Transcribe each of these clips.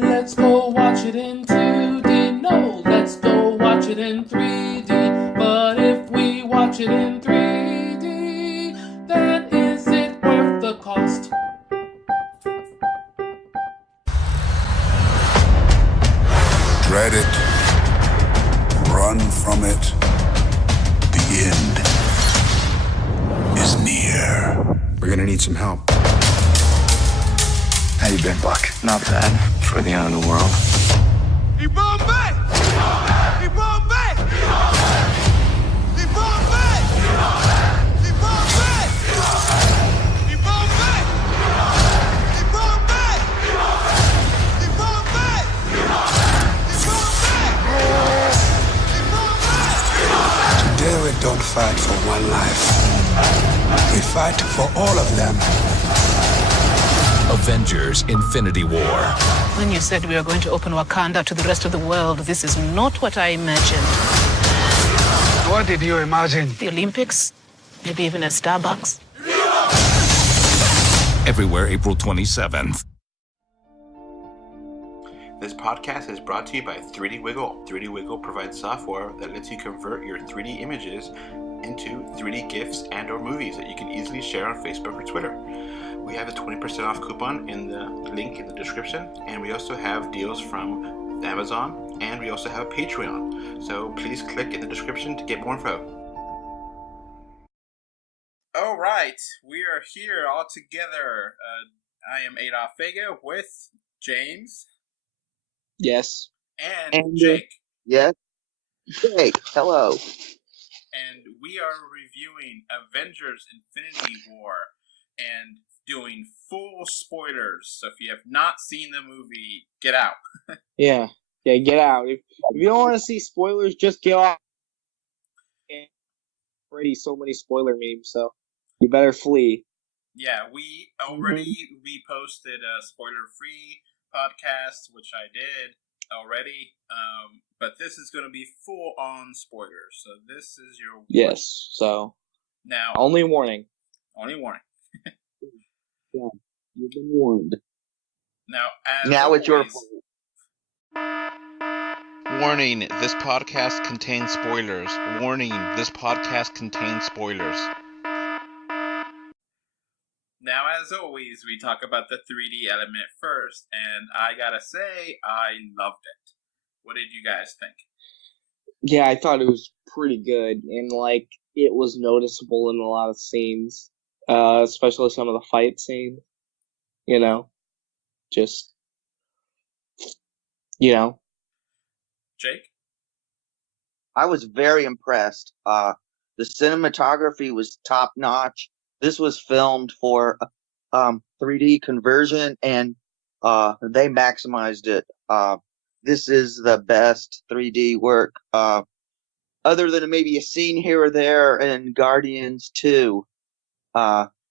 Let's go watch it in 2D. No, let's go watch it in 3D. But if we watch it in 3D, then is it worth the cost? Dread it. Run from it. The end is near. We're gonna need some help. How you been, Buck? Not bad for the end of the world. He brought back! He brought back! He brought back! He brought back! He brought back! He brought back! He brought back! He brought back! Today we don't fight for one life. We fight for all of them. Avengers Infinity War. When you said we were going to open Wakanda to the rest of the world, this is not what I imagined. What did you imagine? The Olympics? Maybe even a Starbucks? Everywhere April 27th. This podcast is brought to you by 3D Wiggle. 3D Wiggle provides software that lets you convert your 3D images into 3D GIFs and or movies that you can easily share on Facebook or Twitter. We have a 20% off coupon in the link in the description, and we also have deals from Amazon, and we also have a Patreon. So please click in the description to get more info. All right, we are here all together. I am Adolf Vega with James. Yes. And Jake. Yes. Jake, hello. And we are reviewing Avengers Infinity War and doing full spoilers. So if you have not seen the movie, get out. Yeah, get out. If you don't want to see spoilers, just get off. Already so many spoiler memes, so you better flee. Yeah, we already reposted a spoiler-free podcast, which I did already. But this is going to be full-on spoilers. So this is your warning. Yes. So now only warning. Only warning. Yeah, you've been warned. Now, as now always, it's your Warning, this podcast contains spoilers. Warning, this podcast contains spoilers. Now, as always, we talk about the 3D element first, and I gotta say, I loved it. What did you guys think? Yeah, I thought it was pretty good, and like it was noticeable in a lot of scenes, especially some of the fight scenes. You know, just Jake? I was very impressed. The cinematography was top notch. This was filmed for 3D conversion, and they maximized it. This is the best 3D work, other than maybe a scene here or there in Guardians 2.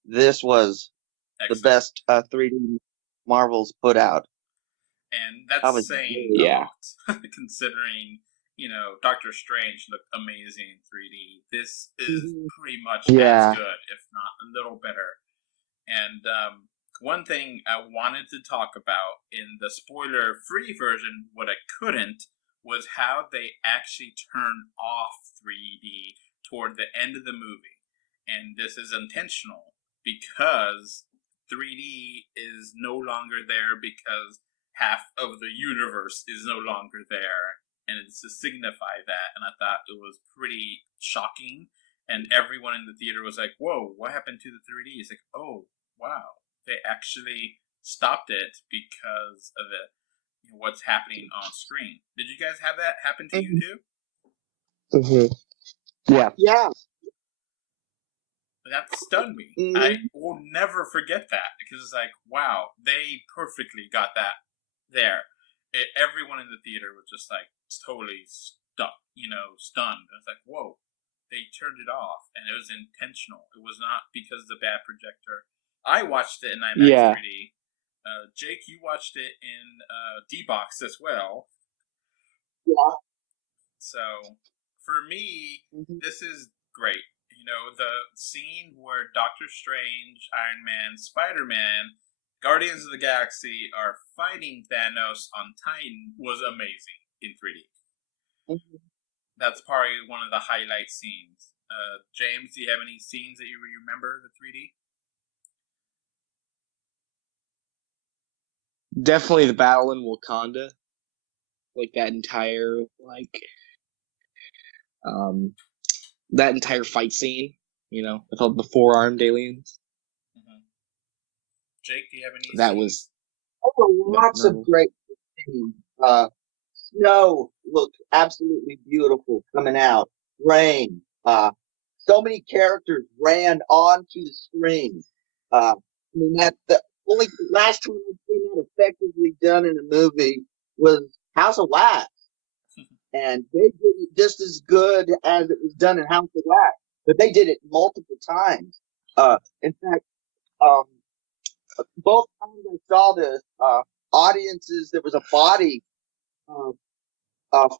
This was Excellent. the best 3D Marvel's put out. And that's saying a lot, considering, Doctor Strange looked amazing in 3D. This is pretty much as good, if not a little better. And one thing I wanted to talk about in the spoiler-free version, what I couldn't, was how they actually turned off 3D toward the end of the movie. And this is intentional because 3D is no longer there because half of the universe is no longer there, and it's to signify that. And I thought it was pretty shocking, and everyone in the theater was like, whoa, what happened to the 3D? It's like, oh, wow, they actually stopped it because of what's happening on screen. Did you guys have that happen to you too? Yeah. That stunned me. I will never forget that because it's like, wow, they perfectly got that there. Everyone in the theater was just like totally stunned. It's like, whoa, they turned it off, and it was intentional. It was not because of the bad projector. I watched it in IMAX 3D. Jake, you watched it in D-Box as well. Yeah. So, for me, this is great. The scene where Doctor Strange, Iron Man, Spider-Man Guardians of the Galaxy are fighting Thanos on Titan was amazing in 3D. Mm-hmm. That's probably one of the highlight scenes. James, do you have any scenes that you remember the 3D? Definitely the battle in Wakanda. Like that entire that entire fight scene, with all the four-armed aliens. Mm-hmm. Jake, do you have any That scenes? was lots of great scenes. Snow looked absolutely beautiful coming out. Rain. So many characters ran onto the screen. I mean, that's the only last time I've seen that effectively done in a movie was House of Wax. And they did it just as good as it was done in House of Wax, but they did it multiple times. In fact, both times I saw this, audiences, there was a body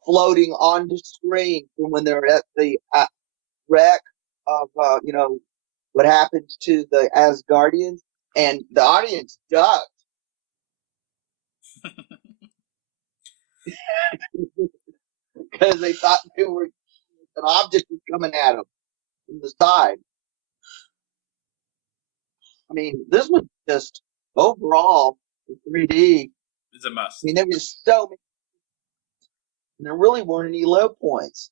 floating on the screen from when they're at the wreck of what happened to the Asgardians, and the audience ducked. Because they thought an object was coming at them from the side. I mean, this was just overall in 3D. It's a must. I mean, there was so many. There really weren't any low points.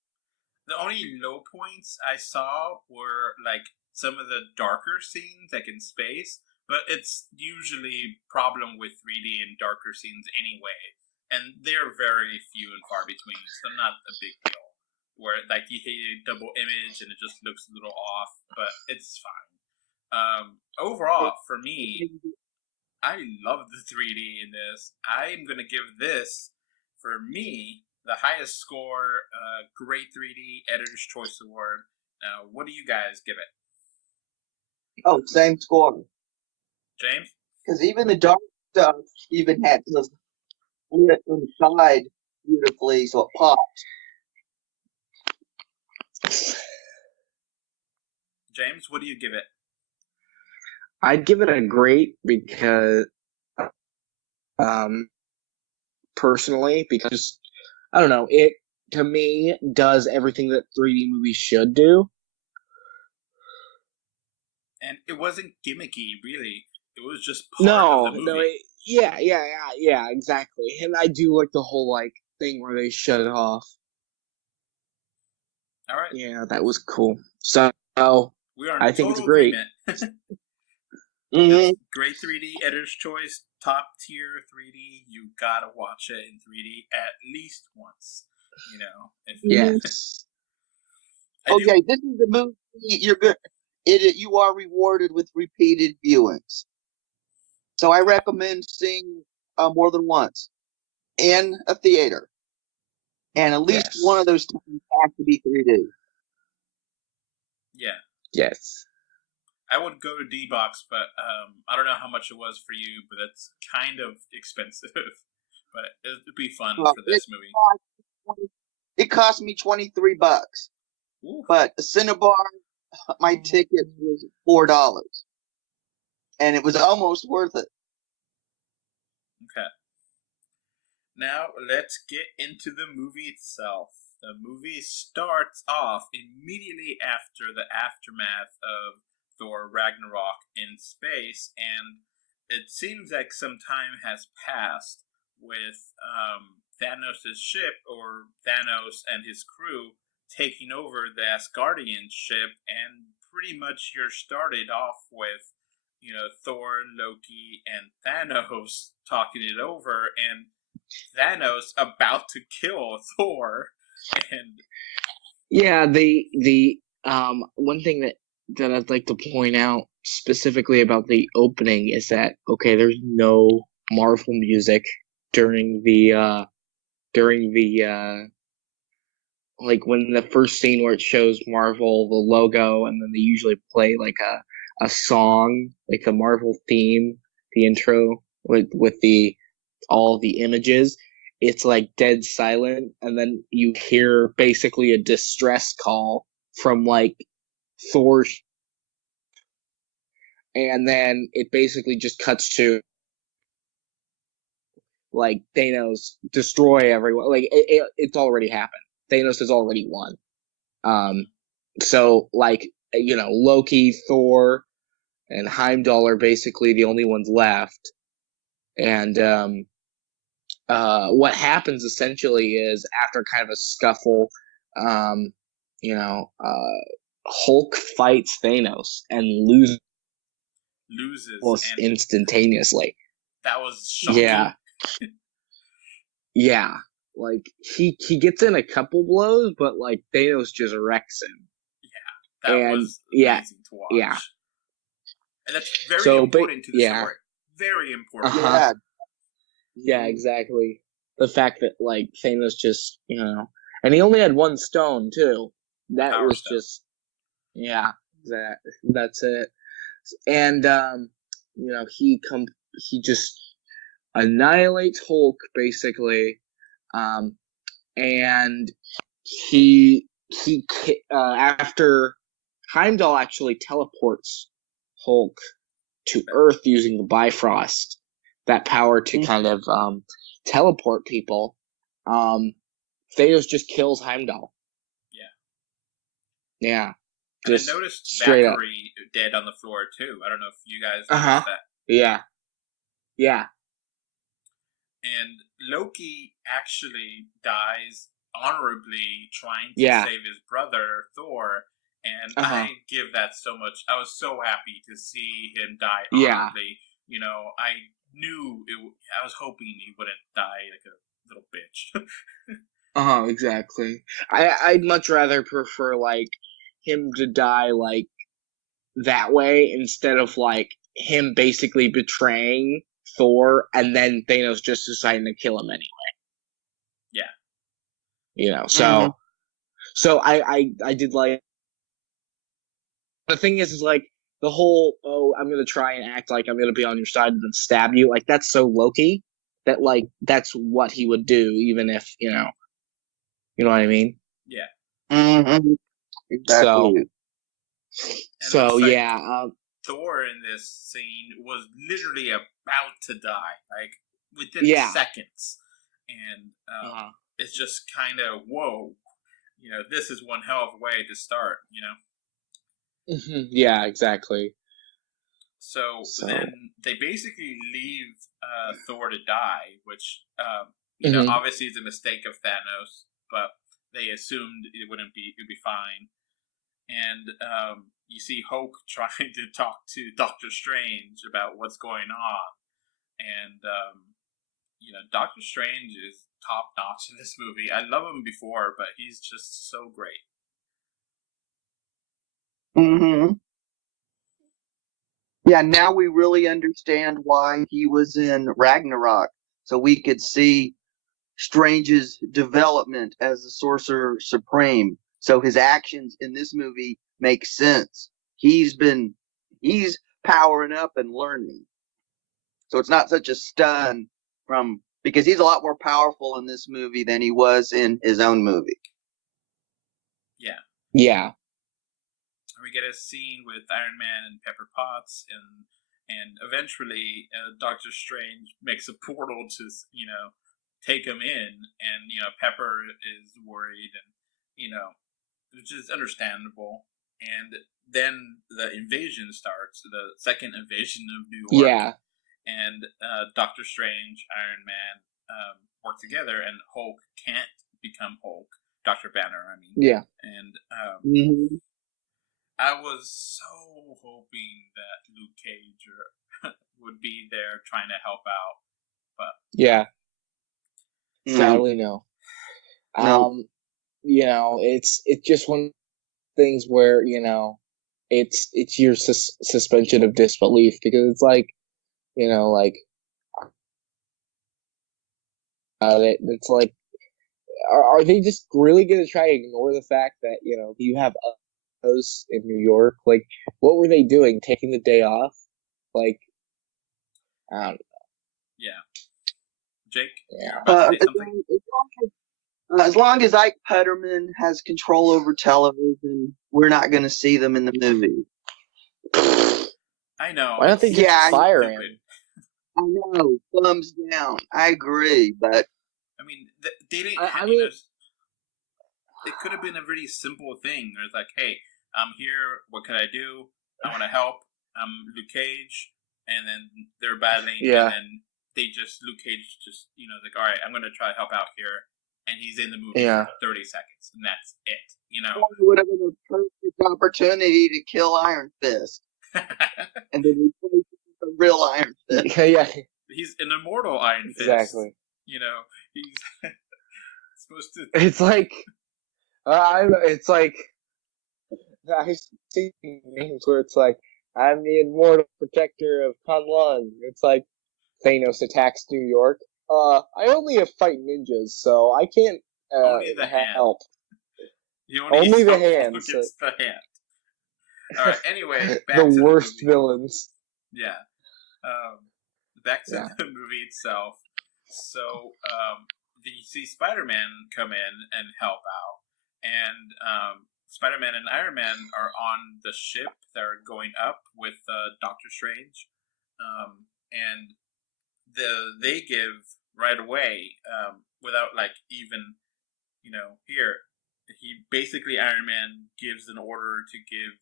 The only low points I saw were like some of the darker scenes, like in space. But it's usually problem with 3D and darker scenes anyway. And they're very few and far between, so not a big deal. Where like you hit a double image and it just looks a little off, but it's fine. Overall, for me, I love the 3D in this. I'm gonna give this, for me, the highest score, great 3D Editor's Choice Award. What do you guys give it? Oh, same score. James? Because even the dark stuff even had the split on the side beautifully, so it popped. James, what do you give it? I'd give it a great because, personally, because, I don't know, it, to me, does everything that 3D movies should do. And it wasn't gimmicky, really. It was just part of the movie. Yeah, exactly. And I do like the whole, thing where they shut it off. All right. Yeah, that was cool. So, we are I think it's great. Mm-hmm. Great 3D Editor's Choice, top tier 3D. You gotta watch it in 3D at least once. Yes. Okay, this is the movie you're good. You are rewarded with repeated viewings. So I recommend seeing more than once in a theater, and at least one of those times has to be 3D. Yeah. Yes. I would go to D-Box, but I don't know how much it was for you, but it's kind of expensive. But it'd be fun for this movie. It cost me $23. Ooh. But a Cinebar, my ticket was $4. And it was almost worth it. Okay. Now, let's get into the movie itself. The movie starts off immediately after the aftermath of Thor Ragnarok in space, and it seems like some time has passed with Thanos' ship, or Thanos and his crew, taking over the Asgardian ship, and pretty much you're started off with, Thor, Loki, and Thanos talking it over, and Thanos about to kill Thor, and the one thing that I'd like to point out specifically about the opening is that, okay, there's no Marvel music during the when the first scene where it shows Marvel, the logo, and then they usually play a song, like the Marvel theme, the intro with all the images. It's dead silent, and then you hear basically a distress call from Thor, and then it basically just cuts to like Thanos destroy everyone. Like it's already happened. Thanos has already won. So like Loki, Thor, and Heimdall are basically the only ones left. And what happens essentially is after kind of a scuffle, Hulk fights Thanos and loses almost instantaneously. That was shocking. Yeah. Like he gets in a couple blows, but like Thanos just wrecks him. Yeah, that was amazing to watch. Yeah, and that's very important to the story. Very important. Yeah, exactly. The fact that like Thanos just and he only had one stone too. That Power was stone. Just that's it. And he just annihilates Hulk basically. And he after Heimdall actually teleports Hulk to Earth using the Bifrost, that power to kind of teleport people, Thanos just kills Heimdall. Yeah. And I noticed Valkyrie dead on the floor too. I don't know if you guys noticed that. Yeah. And Loki actually dies honorably trying to save his brother, Thor. And I give that so much. I was so happy to see him die honorably. I knew I was hoping he wouldn't die like a little bitch. Exactly. I'd much rather prefer like him to die like that way instead of like him basically betraying Thor and then Thanos just deciding to kill him anyway. Yeah. So I did like. The thing is like the whole I'm gonna try and act like I'm gonna be on your side and then stab you, like that's so Loki that like that's what he would do even if you know what I mean. Yeah. Exactly. So Thor in this scene was literally about to die, like within seconds, and it's just kind of whoa, this is one hell of a way to start, Yeah, exactly. So then they basically leave Thor to die, which obviously is a mistake of Thanos, but they assumed it would be fine. And you see Hulk trying to talk to Doctor Strange about what's going on. And, Doctor Strange is top notch in this movie. I love him before, but he's just so great. Yeah, now we really understand why he was in Ragnarok. So we could see Strange's development as the Sorcerer Supreme. So his actions in this movie make sense. He's powering up and learning. So it's not such a stun because he's a lot more powerful in this movie than he was in his own movie. Yeah. Yeah. We get a scene with Iron Man and Pepper Potts, and eventually Doctor Strange makes a portal to take him in, and Pepper is worried, and which is understandable. And then the invasion starts, the second invasion of New York. Yeah. And Doctor Strange, Iron Man work together, and Hulk can't become Hulk. Dr. Banner, I mean. Yeah. And I was so hoping that Luke Cage would be there trying to help out, but sadly no. It's just one of the things where it's your suspension of disbelief, because it's like it's like are they just really going to try to ignore the fact that you have in New York? Like, what were they doing? Taking the day off? Like, I don't know. Yeah. Jake? Yeah. As long as Ike Putterman has control over television, we're not going to see them in the movie. I know. Why don't they just fire him? I know, thumbs down. I agree, but I mean, they didn't. It could have been a really simple thing. It's like, hey, I'm here. What can I do? I want to help. I'm Luke Cage, and then they're battling, and then Luke Cage just, like, all right, I'm going to try to help out here, and he's in the movie for 30 seconds, and that's it, It would have been a perfect opportunity to kill Iron Fist. And then replace it with a real Iron Fist. Yeah. He's an immortal Iron Fist. Exactly. He's supposed to... It's like... I've seen names where it's like, I'm the immortal protector of Kunlun. It's like, Thanos attacks New York. I only fight ninjas, so I can't help. Only the hand. So... the hand. Alright, anyway, back the to worst the movie. Villains. Yeah. Back to the movie itself. So, you see Spider-Man come in and help out. And Spider-Man and Iron Man are on the ship. They're going up with Doctor Strange. And they give right away, without even, here. He basically, Iron Man gives an order to give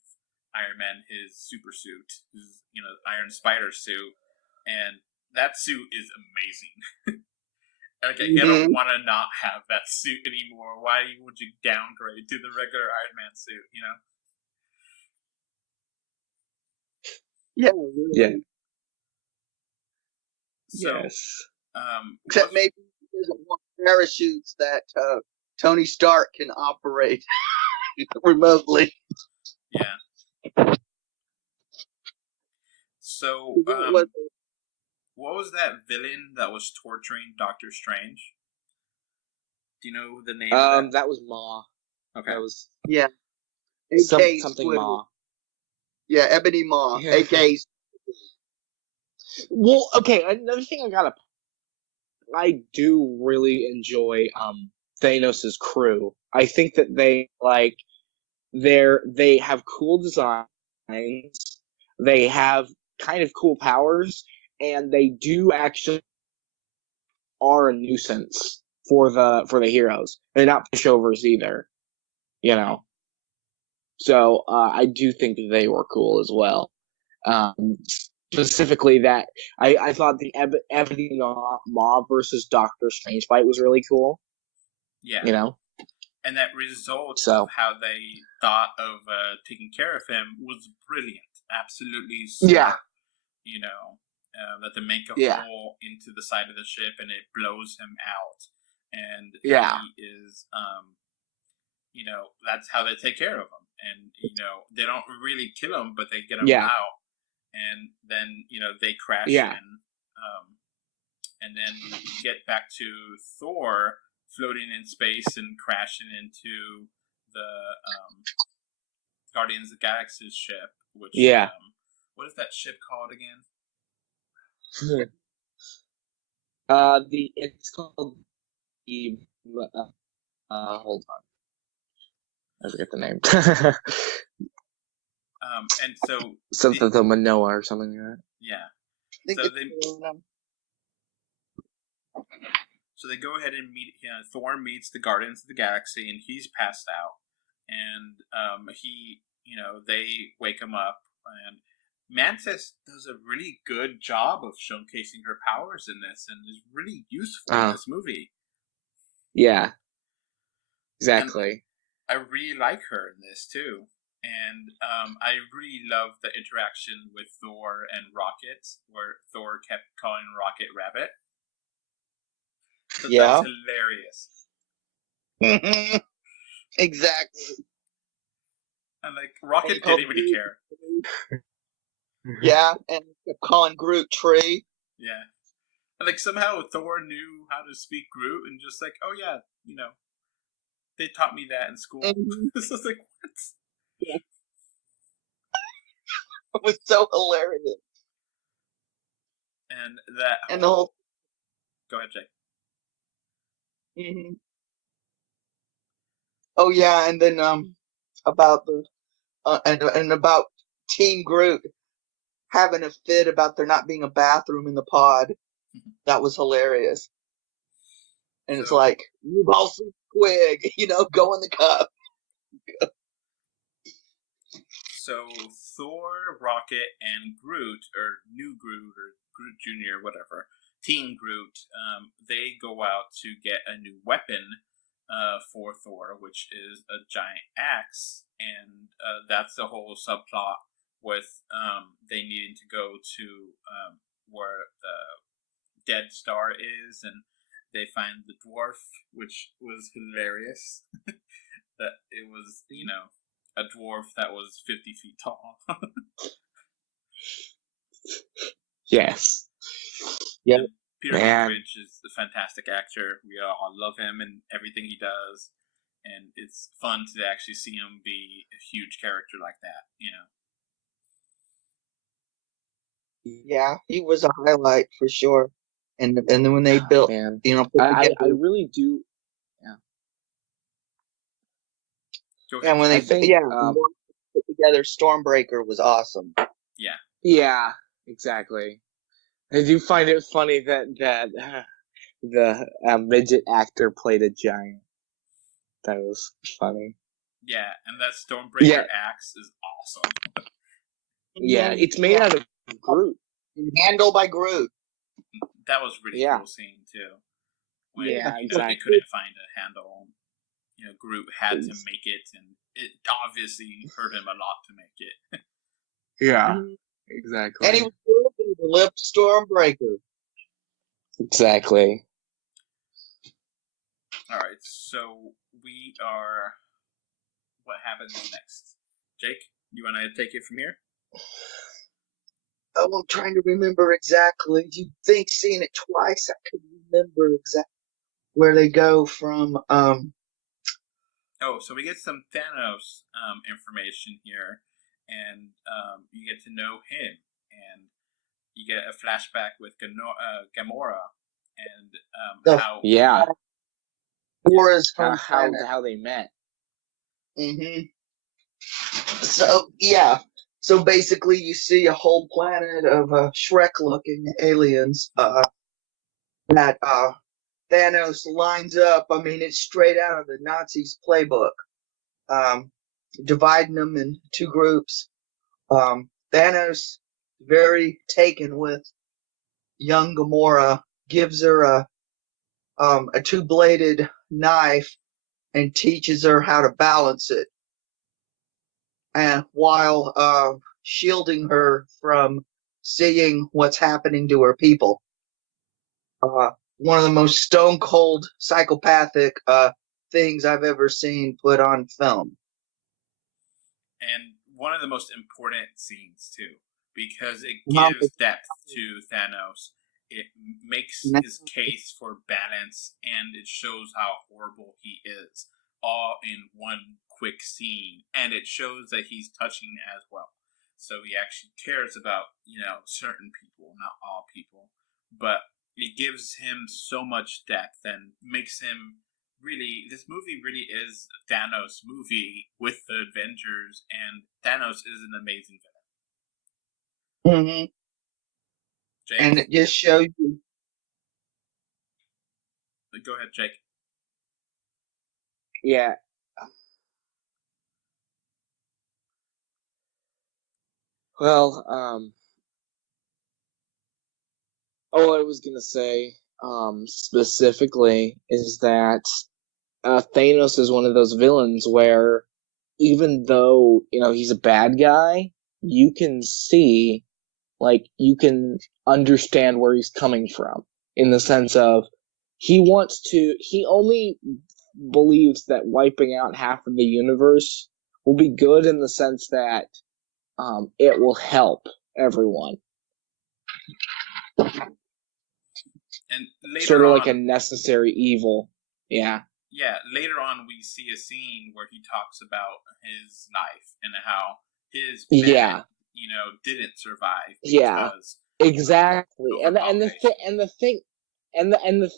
Iron Man his super suit, his, Iron Spider suit. And that suit is amazing. I don't want to not have that suit anymore. Why would you downgrade to the regular Iron Man suit, Yeah, really. Yeah. So, yes. Except maybe he doesn't want parachutes that Tony Stark can operate remotely. Yeah. So, what was that villain that was torturing Doctor Strange? Do you know the name of that? That was Maw. Okay. That was... Yeah. something Maw. Yeah, Ebony Maw, a.k.a. Well, okay, another thing I do really enjoy Thanos' crew. I think that they have cool designs, they have kind of cool powers, and they do actually are a nuisance for the heroes. They're not pushovers either, So I do think that they were cool as well. Specifically, that I thought the Ebony Maw versus Doctor Strange fight was really cool. Yeah. And that result So, of how they thought of taking care of him was brilliant. Absolutely. Yeah. That they make a hole into the side of the ship and it blows him out. And he is, that's how they take care of him. And, they don't really kill him, but they get him out. And then, they crash in. And then we get back to Thor floating in space and crashing into the Guardians of the Galaxy's ship. Which, what is that ship called again? It's called the, hold on. I forget the name. And so... Something the Manoa or something like that. Yeah. So they go ahead and meet, Thor meets the Guardians of the Galaxy, and he's passed out. And they wake him up, and Mantis does a really good job of showcasing her powers in this, and is really useful in this movie. Yeah. Exactly. And I really like her in this, too. And I really love the interaction with Thor and Rocket, where Thor kept calling Rocket Rabbit. So that's hilarious. Exactly. And Rocket didn't really care. Yeah, and calling Groot Tree. Yeah. And somehow Thor knew how to speak Groot and just oh yeah, they taught me that in school. This was what? Yeah. It was so hilarious. And that and the whole... Go ahead, Jake. Mm-hmm. Oh yeah, and then about the and about Team Groot. having a fit about there not being a bathroom in the pod. That was hilarious. And it's like, we've all seen Squig, go in the cup. So Thor, Rocket, and Groot, or New Groot, or Groot Jr., whatever, Teen Groot, they go out to get a new weapon for Thor, which is a giant axe, and that's the whole subplot with they needing to go to where the Dead Star is, and they find the dwarf, which was hilarious. That it was, a dwarf that was 50 feet tall. Yes. Yeah. Peter Dinklage is a fantastic actor. We all love him and everything he does. And it's fun to actually see him be a huge character like that, Yeah, he was a highlight for sure. And then when they built, I really do. Yeah. And when they put together Stormbreaker was awesome. Yeah. Yeah, exactly. I do find it funny that the midget actor played a giant. That was funny. Yeah, and that Stormbreaker axe is awesome. Yeah, it's made out of Groot. Handled by Groot. That was really cool scene too. When, exactly. They couldn't find a handle. Groot had to make it, and it obviously hurt him a lot to make it. Yeah, exactly. And he was working to lift Stormbreaker. Exactly. All right, so we are. What happens next? Jake, you want to take it from here? Oh, I'm trying to remember exactly. You'd think seeing it twice, I could remember exactly where they go from. Oh, so we get some Thanos information here, and you get to know him, and you get a flashback with Gamora, and how Gamora's how they met. So basically, you see a whole planet of Shrek-looking aliens that Thanos lines up. I mean, it's straight out of the Nazis' playbook, dividing them in two groups. Thanos, very taken with young Gamora, gives her a two-bladed knife and teaches her how to balance it, and while shielding her from seeing what's happening to her people. One of the most stone-cold psychopathic things I've ever seen put on film. And one of the most important scenes, too, because it gives depth to Thanos. It makes his case for balance, and it shows how horrible he is, all in one quick scene. And it shows that he's touching as well. So he actually cares about, certain people, not all people. But it gives him so much depth and makes him really, this movie really is a Thanos movie with the Avengers, and Thanos is an amazing villain. Jake? And it just shows you. Go ahead, Jake. Yeah. Well, all I was gonna say, specifically, is that Thanos is one of those villains where, even though he's a bad guy, you can see, you can understand where he's coming from, in the sense of he only believes that wiping out half of the universe will be good, in the sense that it will help everyone. And later sort of on, like a necessary evil. Yeah. Yeah, later on we see a scene where he talks about his life and how his band, didn't survive because exactly. And the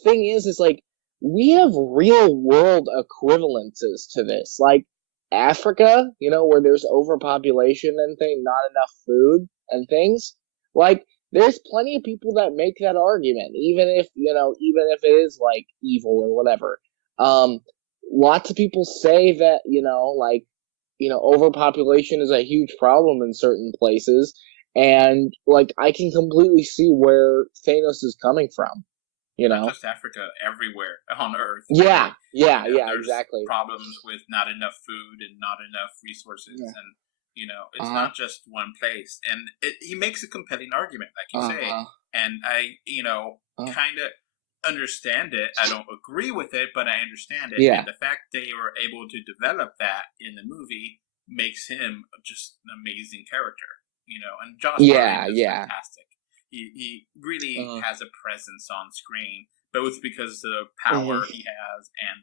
thing is like, we have real world equivalences to this, like Africa, where there's overpopulation and not enough food and things. Like, there's plenty of people that make that argument, even if it is, like, evil or whatever. Lots of people say that, overpopulation is a huge problem in certain places, and, like, I can completely see where Thanos is coming from, Not just Africa, everywhere on Earth. Yeah, there's exactly. problems with not enough food and not enough resources, and it's not just one place. And he makes a compelling argument, like you say, and I, kind of understand it. I don't agree with it, but I understand it. Yeah. And the fact they were able to develop that in the movie makes him just an amazing character. And Josh Brolin is fantastic. He really has a presence on screen, both because of the power he has and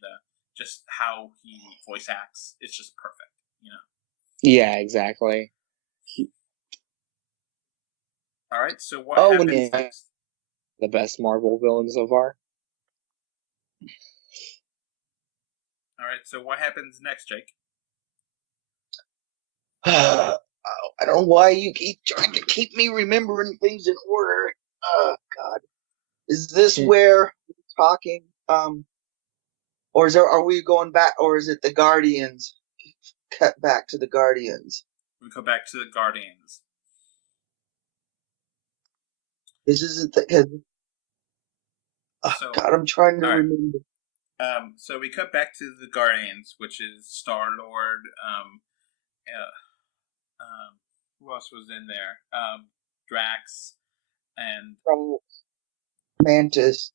just how he voice acts. It's just perfect, Yeah, exactly. All right, so what happens next? The best Marvel villain so far. All right, so what happens next, Jake? I don't know why you keep trying to keep me remembering things in order. Oh, God. Is this where we're talking? Or are we going back, or is it the Guardians? Cut back to the Guardians. We go back to the Guardians. This isn't the... God, I'm trying to remember. So we cut back to the Guardians, which is Star-Lord, who else was in there? Drax and Mantis.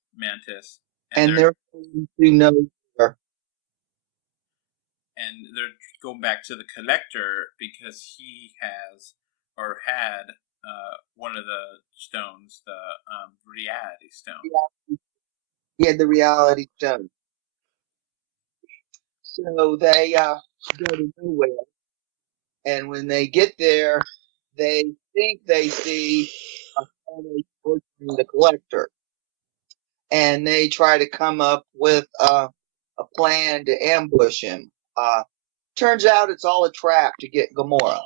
And they're going to know her. And they're going back to the Collector because he has or had one of the stones, the Reality Stone. He had the Reality Stone. So they go to nowhere. And when they get there, they think they see a torturing the Collector. And they try to come up with a plan to ambush him. Turns out it's all a trap to get Gamora.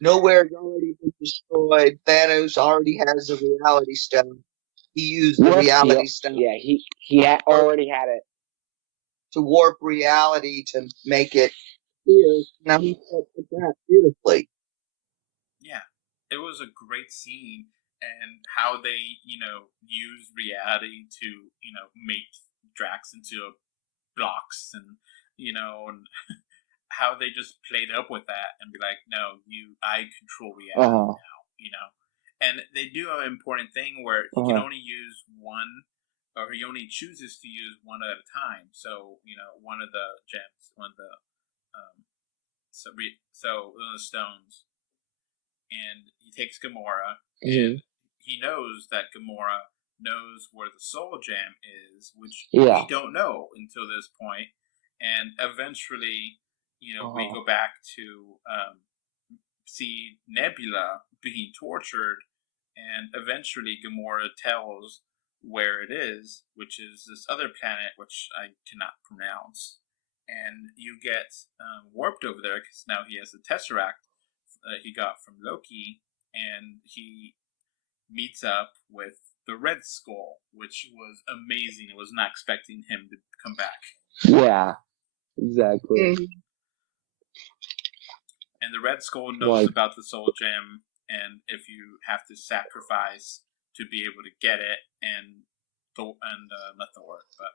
Nowhere's already been destroyed. Thanos already has the Reality Stone. He used the Reality Stone. Yeah, he already had it. To warp reality to make it here. Now he did that beautifully. Yeah, it was a great scene, and how they, use reality to, make Drax into blocks, and and how they just played up with that and be like, no, I control reality now, and they do an important thing where he can only use one. Or he only chooses to use one at a time. So, one of the gems, one of the stones, and he takes Gamora, and he knows that Gamora knows where the soul gem is, which we don't know until this point. And eventually, we go back to see Nebula being tortured, and eventually Gamora tells where it is, which is this other planet, which I cannot pronounce. And you get warped over there because now he has the Tesseract that he got from Loki, and he meets up with the Red Skull, which was amazing. I was not expecting him to come back. Yeah, exactly. And the Red Skull knows about the Soul Gem, and if you have to sacrifice to be able to get it, and not Thor, but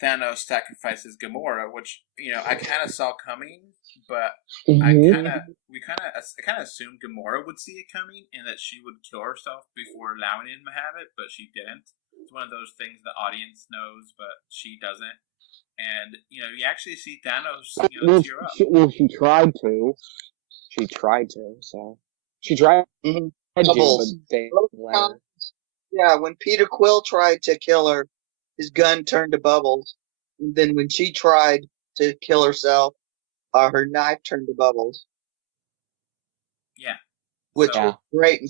Thanos sacrifices Gamora, which I kind of saw coming, but I kind of assumed Gamora would see it coming and that she would kill herself before allowing him to have it, but she didn't. It's one of those things the audience knows, but she doesn't. And you actually see Thanos tear up. She tried to. So she tried. Yeah, when Peter Quill tried to kill her, his gun turned to bubbles. And then when she tried to kill herself, her knife turned to bubbles. Yeah. Which was great.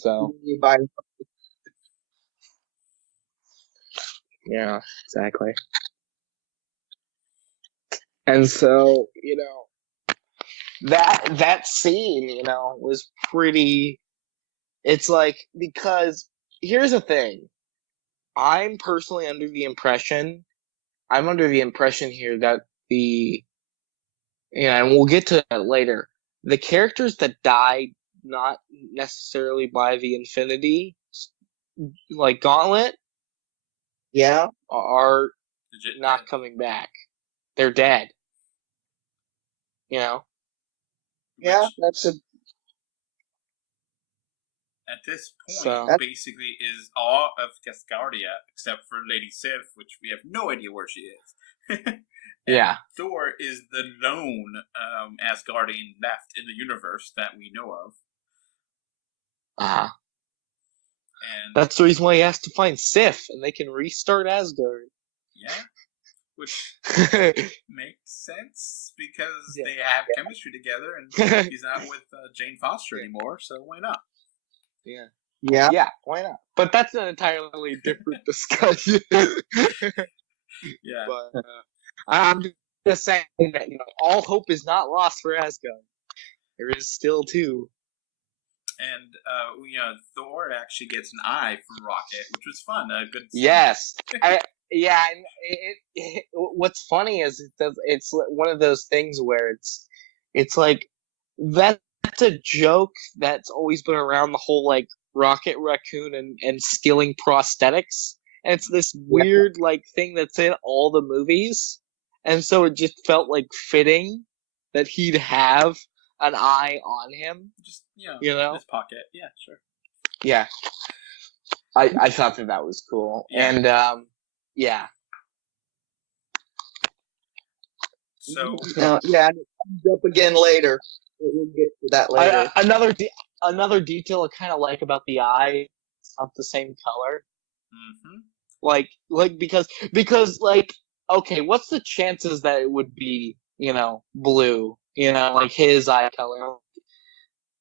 Yeah, exactly. And so, that scene, was pretty. It's like, because here's the thing. I'm under the impression here that and we'll get to that later. The characters that died not necessarily by the Infinity, Gauntlet, are not coming back. They're dead. Yeah, that's a. At this point, basically, is all of Cascadia except for Lady Sif, which we have no idea where she is. Yeah. Thor is the lone Asgardian left in the universe that we know of. And that's the reason why he has to find Sif, and they can restart Asgard. Yeah, which makes sense because they have chemistry together, and he's not with Jane Foster anymore, so why not? Yeah, why not? But that's an entirely different discussion. Yeah. But I'm just saying that all hope is not lost for Asgard. There is still two. And Thor actually gets an eye from Rocket, which was fun. A good scene. Yes. And what's funny is it's one of those things where it's like that's a joke that's always been around, the whole Rocket Raccoon and stealing prosthetics. And it's this weird thing that's in all the movies. And so it just felt fitting that he'd have an eye on him. Just, in his pocket. Yeah, sure. Yeah. I thought that was cool. Yeah. And, yeah. So. It comes up again later. We'll get to that later. Another detail I kind of like about the eye, it's not the same color. Mm-hmm. Because okay, what's the chances that it would be, blue? His eye color.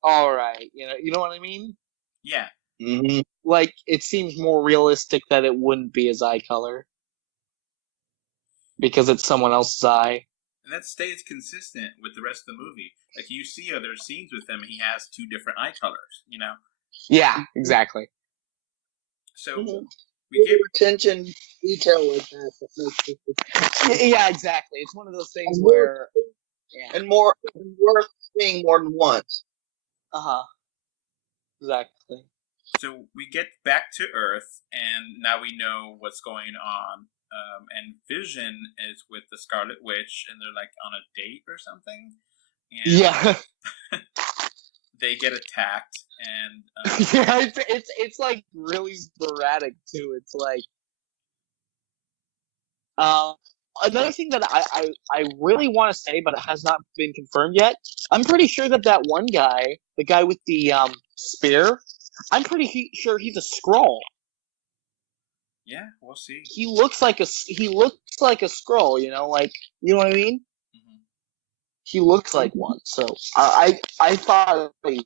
All right, you know what I mean? Yeah. Mm-hmm. It seems more realistic that it wouldn't be his eye color because it's someone else's eye. And that stays consistent with the rest of the movie. You see other scenes with him, he has two different eye colors, Yeah, exactly. So we give attention detail like that. Yeah, exactly. It's one of those things where and worth seeing more than once. Exactly. So we get back to Earth, and now we know what's going on. And Vision is with the Scarlet Witch, and they're on a date or something. And yeah. They get attacked, and it's really sporadic too. It's another thing that I really want to say, but it has not been confirmed yet. I'm pretty sure that one guy, the guy with the spear, I'm pretty sure he's a Skrull. Yeah, we'll see. He looks like a Skrull, you know what I mean? Mm-hmm. He looks like one. So I thought we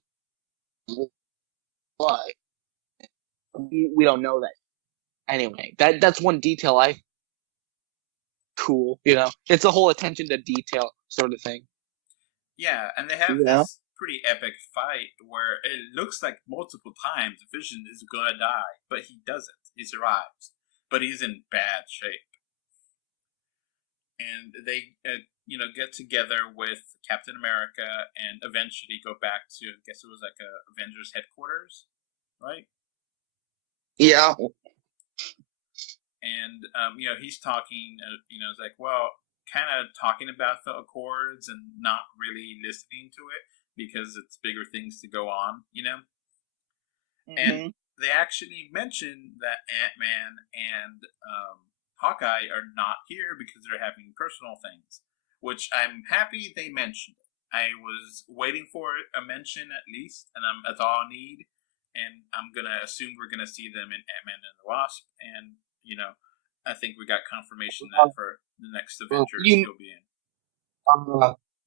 don't know that. Anyway, that's one detail cool, it's a whole attention to detail sort of thing. Yeah, and they have this pretty epic fight where it looks like multiple times Vision is gonna die, but he doesn't. He survives, but he's in bad shape. And they, get together with Captain America and eventually go back to, I guess it was a Avengers headquarters, right? Yeah. And, he's talking, it's kind of talking about the Accords and not really listening to it because it's bigger things to go on, Mm-hmm. And they actually mentioned that Ant-Man and Hawkeye are not here because they're having personal things, which I'm happy they mentioned it. I was waiting for a mention at least, and that's all I need. And I'm going to assume we're going to see them in Ant-Man and the Wasp, and I think we got confirmation that for the next Avengers he'll be in.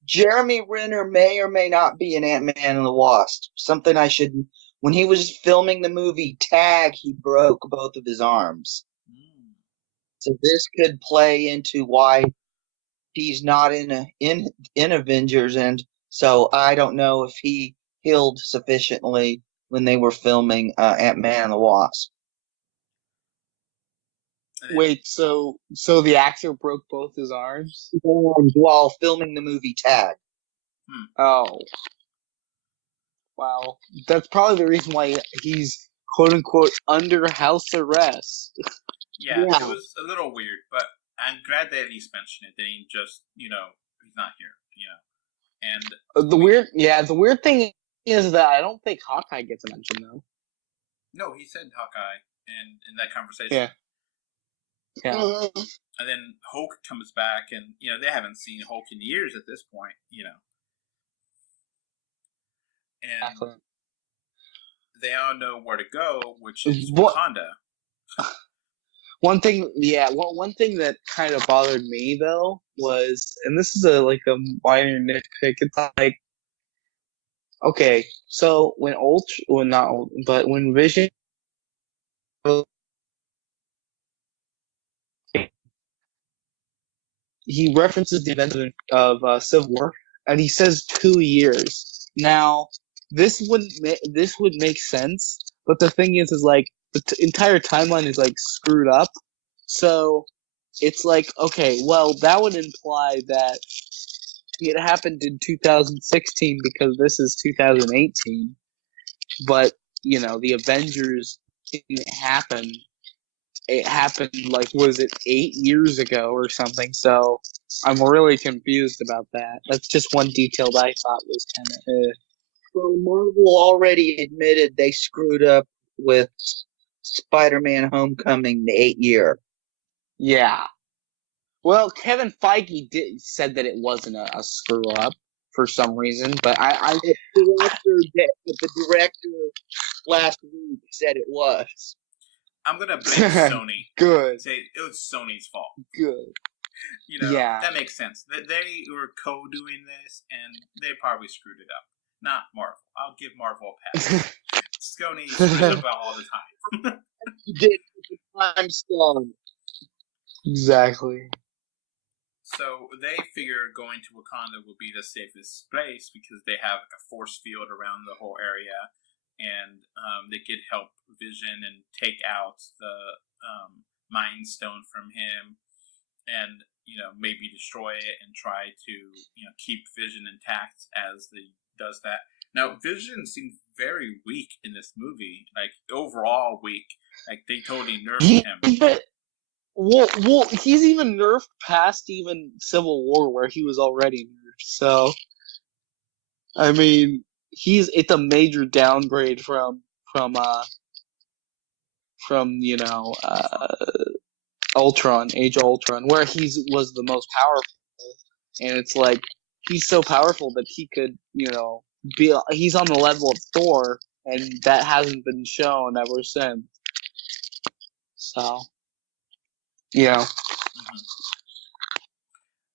Jeremy Renner may or may not be in Ant-Man and the Wasp. Something I should. When he was filming the movie Tag, he broke both of his arms. So this could play into why he's not in Avengers, and So I don't know if he healed sufficiently when they were filming Ant-Man and the Wasp. Wait, so the actor broke both his arms while filming the movie Tag. Oh, wow! That's probably the reason why he's quote unquote under house arrest. Yeah, it was a little weird, but I'm glad that he's mentioned it. That he just, he's not here, And the weird thing is that I don't think Hawkeye gets mentioned though. No, he said Hawkeye in that conversation. Yeah. And then Hulk comes back, and they haven't seen Hulk in years at this point, and Exactly. they all know where to go, which is Wakanda. One thing that kind of bothered me though was, and this is a minor nitpick. It's like, okay, so when Vision, he references the events of Civil War, and he says 2 years. Now, this would make sense, but the thing is like the entire timeline is like screwed up. So it's like, okay, well, that would imply that it happened in 2016 because this is 2018. But the Avengers didn't happen. It happened 8 years ago or something, so I'm really confused about that. That's just one detail that I thought was kind of Well, Marvel already admitted they screwed up with Spider-Man Homecoming, the 8-year. Yeah. Well, Kevin Feige said that it wasn't a screw-up for some reason, but the director last week said it was. I'm gonna blame Sony. Good. Say it was Sony's fault. Good. Yeah. That makes sense. They were co-doing this, and they probably screwed it up. Not Marvel. I'll give Marvel a pass. Sony screws it up all the time. You did. I'm strong. Exactly. So they figure going to Wakanda will be the safest place because they have a force field around the whole area. And they could help Vision and take out the Mind Stone from him, and maybe destroy it and try to keep Vision intact as he does that. Now, Vision seems very weak in this movie, like overall weak. Like they totally nerfed him. Well, he's even nerfed past even Civil War, where he was already nerfed. So, I mean, it's a major downgrade from Ultron, Age of Ultron, where he was the most powerful, and it's like he's so powerful that he could he's on the level of Thor, and that hasn't been shown ever since. So, Mm-hmm.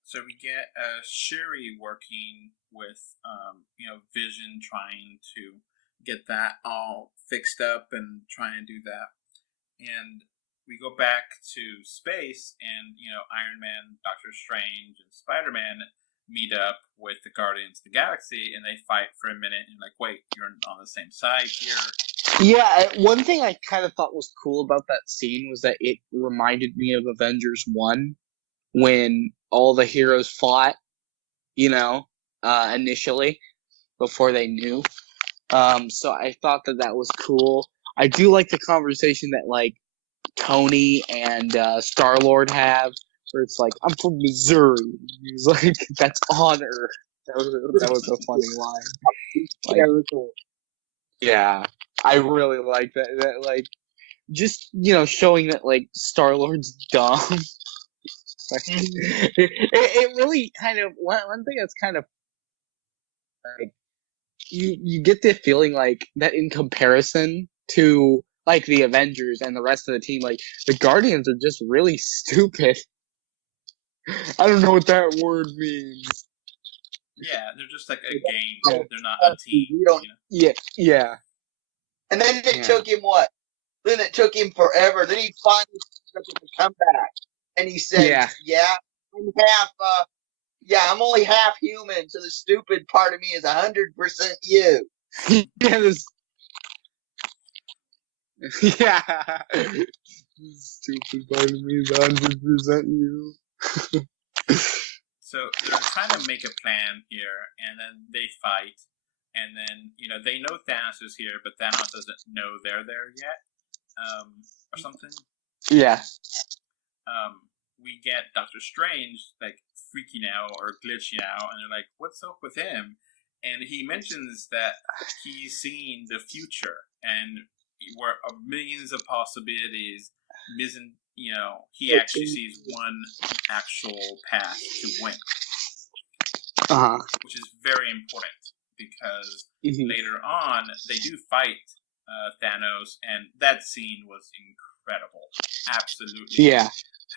So we get Shuri working with Vision, trying to get that all fixed up and trying to do that. And we go back to space, and Iron Man, Doctor Strange, and Spider-Man meet up with the Guardians of the Galaxy, and they fight for a minute. And wait, you're on the same side here. Yeah, one thing I kind of thought was cool about that scene was that it reminded me of Avengers 1, when all the heroes fought, initially, before they knew. So I thought that was cool. I do like the conversation that, Tony and Star-Lord have, where it's like, I'm from Missouri. He's like, that's honor. That was a funny line. Yeah, I really like that. That just showing that Star-Lord's dumb. it really kind of one thing that's kind of you get the feeling that in comparison to the Avengers and the rest of the team, the Guardians are just really stupid. I don't know what that word means. Yeah, they're just like a game. They're not a team. Yeah. And then it took him what? Then it took him forever. Then he finally come back, and he said, "Yeah, I'm Yeah, I'm only half human, so the stupid part of me is 100% you. Yeah. Stupid part of me is 100% you. So they're trying to make a plan here, and then they fight, and then they know Thanos is here, but Thanos doesn't know they're there yet, or something. Yeah. We get Doctor Strange like freaking out or glitching out, and they're like, "What's up with him?" And he mentions that he's seeing the future, and where millions of possibilities. He actually sees one actual path to win, which is very important because later on they do fight Thanos, and that scene was incredible. Absolutely. Yeah.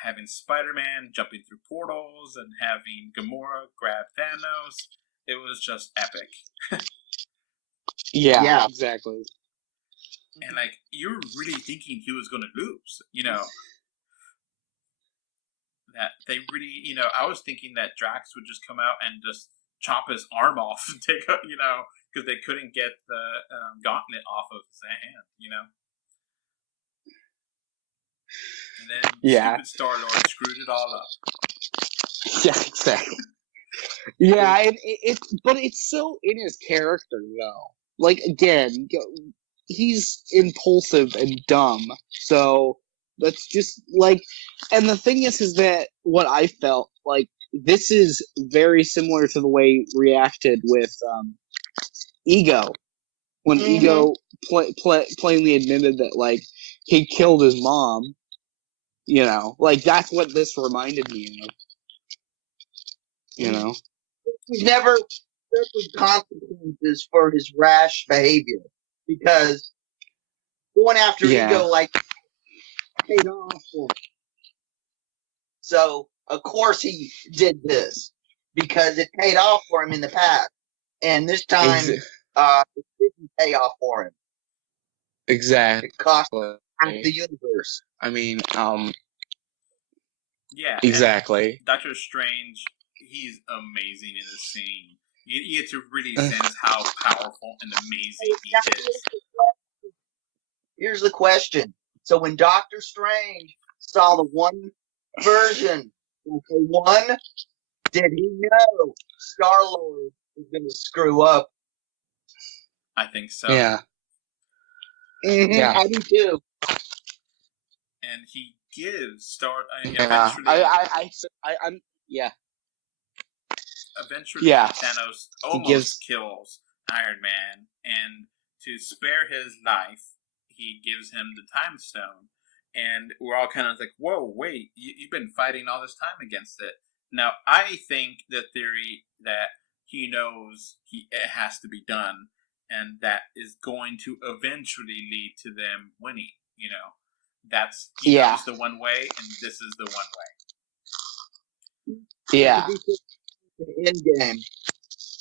Having Spider-Man jumping through portals and having Gamora grab Thanos, it was just epic. Yeah, exactly. And like, you're really thinking he was going to lose, that they really, I was thinking that Drax would just come out and just chop his arm off and take a, because they couldn't get the gauntlet off of his hand, And then stupid Star-Lord screwed it all up. Yeah, exactly. Yeah, but it's so in his character, though. Like, again, he's impulsive and dumb, so that's just, like, and the thing is that what I felt, like, this is very similar to the way reacted with, Ego. When Ego plainly admitted that, like, he killed his mom, like, that's what this reminded me of. He's never suffered consequences for his rash behavior because going after Ego, like, paid off for him. So, of course, he did this because it paid off for him in the past, and this time it didn't pay off for him. Exactly. It cost half the universe. I mean, yeah, exactly. Doctor Strange, he's amazing in this scene. You get to really sense how powerful and amazing he is. Here's the question. So when Doctor Strange saw the one version of the one, did he know Star-Lord was going to screw up? I think so. Yeah. Yeah. I do too. And he gives Eventually, Thanos almost kills Iron Man, and to spare his life, he gives him the Time Stone. And we're all kind of like, whoa, wait, you've been fighting all this time against it. Now, I think the theory that he knows it has to be done, and that is going to eventually lead to them winning, That's knows the one way, and this is the one way. Yeah. The end game.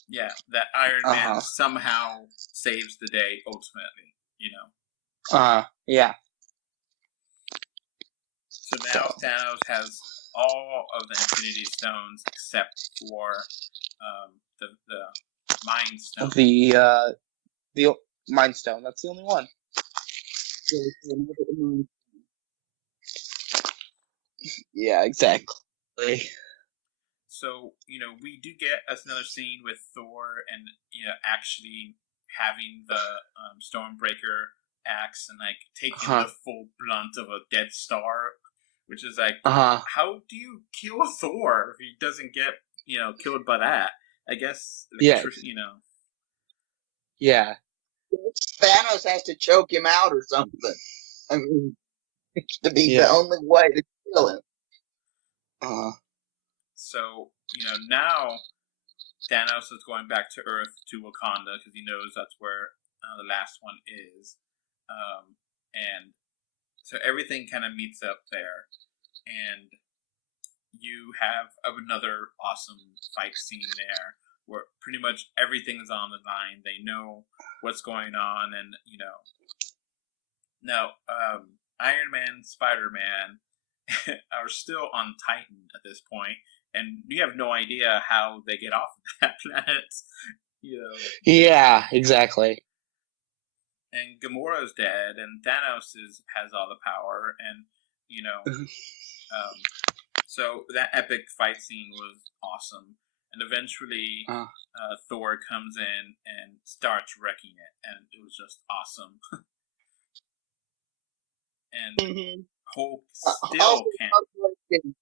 Yeah, that Iron Man somehow saves the day ultimately, Yeah. So now Thanos has all of the Infinity Stones except for the Mind Stone. The Mind Stone. That's the only one. Yeah, exactly. So, we do get another scene with Thor and, actually having the Stormbreaker axe and, like, taking the full blunt of a dead star, which is like, how do you kill Thor if he doesn't get, killed by that? I guess, Yeah. Thanos has to choke him out or something. I mean, it's to be the only way to kill him. So, now Thanos is going back to Earth, to Wakanda, because he knows that's where the last one is. And so everything kind of meets up there. And you have another awesome fight scene there, where pretty much everything's on the line. They know what's going on, and, Now, Iron Man, Spider-Man are still on Titan at this point, and you have no idea how they get off of that planet. Yeah, exactly. And Gamora's dead, and Thanos has all the power, and so that epic fight scene was awesome. And eventually, Thor comes in and starts wrecking it, and it was just awesome. And Hulk still can't.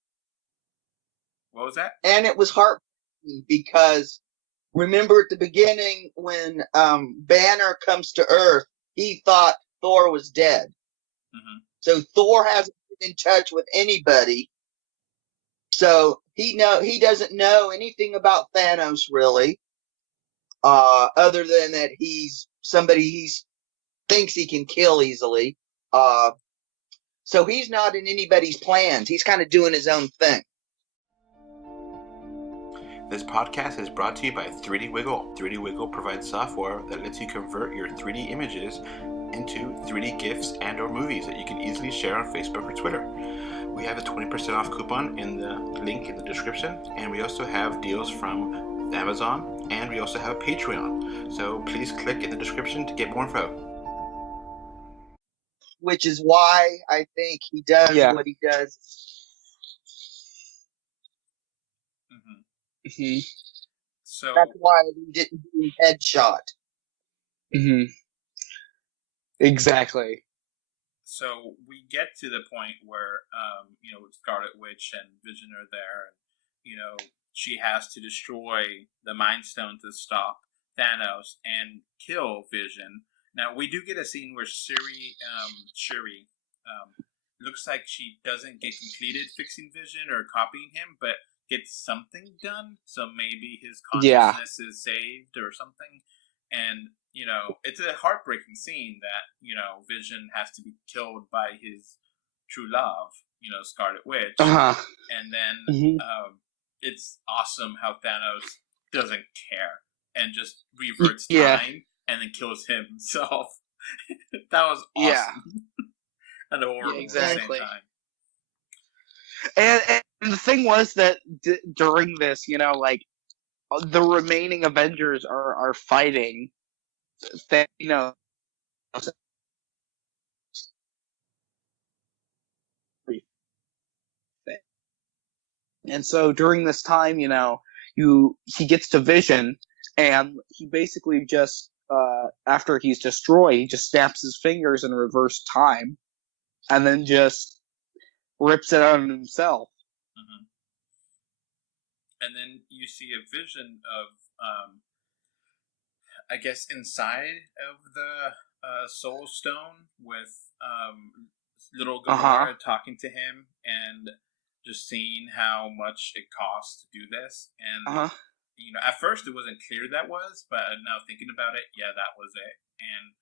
What was that? And it was heartbreaking because remember at the beginning when Banner comes to Earth, he thought Thor was dead. Mm-hmm. So Thor hasn't been in touch with anybody. So he doesn't know anything about Thanos really, other than that he's somebody he thinks he can kill easily. So he's not in anybody's plans. He's kind of doing his own thing. This podcast is brought to you by 3D Wiggle. 3D Wiggle provides software that lets you convert your 3D images into 3D GIFs and or movies that you can easily share on Facebook or Twitter. We have a 20% off coupon in the link in the description, and we also have deals from Amazon, and we also have a Patreon. So please click in the description to get more info. Which is why I think he does what he does. Mm-hmm. So that's why he didn't do Headshot. Mm-hmm. Exactly. So we get to the point where, Scarlet Witch and Vision are there, and, she has to destroy the Mind Stone to stop Thanos and kill Vision. Now, we do get a scene where Shuri looks like she doesn't get completed fixing Vision or copying him, but gets something done, so maybe his consciousness is saved or something. And, it's a heartbreaking scene that, Vision has to be killed by his true love, Scarlet Witch. Uh-huh. And then it's awesome how Thanos doesn't care and just reverts time and then kills himself. That was awesome. Yeah. And horrible at the same time. And the thing was that during this, the remaining Avengers are fighting. And so during this time, he gets to Vision, and he basically just after he's destroyed, he just snaps his fingers in reverse time, and then just rips it out on himself. Mm-hmm. And then you see a vision of, I guess, inside of the Soul Stone with little Gamora talking to him and just seeing how much it costs to do this. And, at first it wasn't clear that was, but now thinking about it, yeah, that was it. And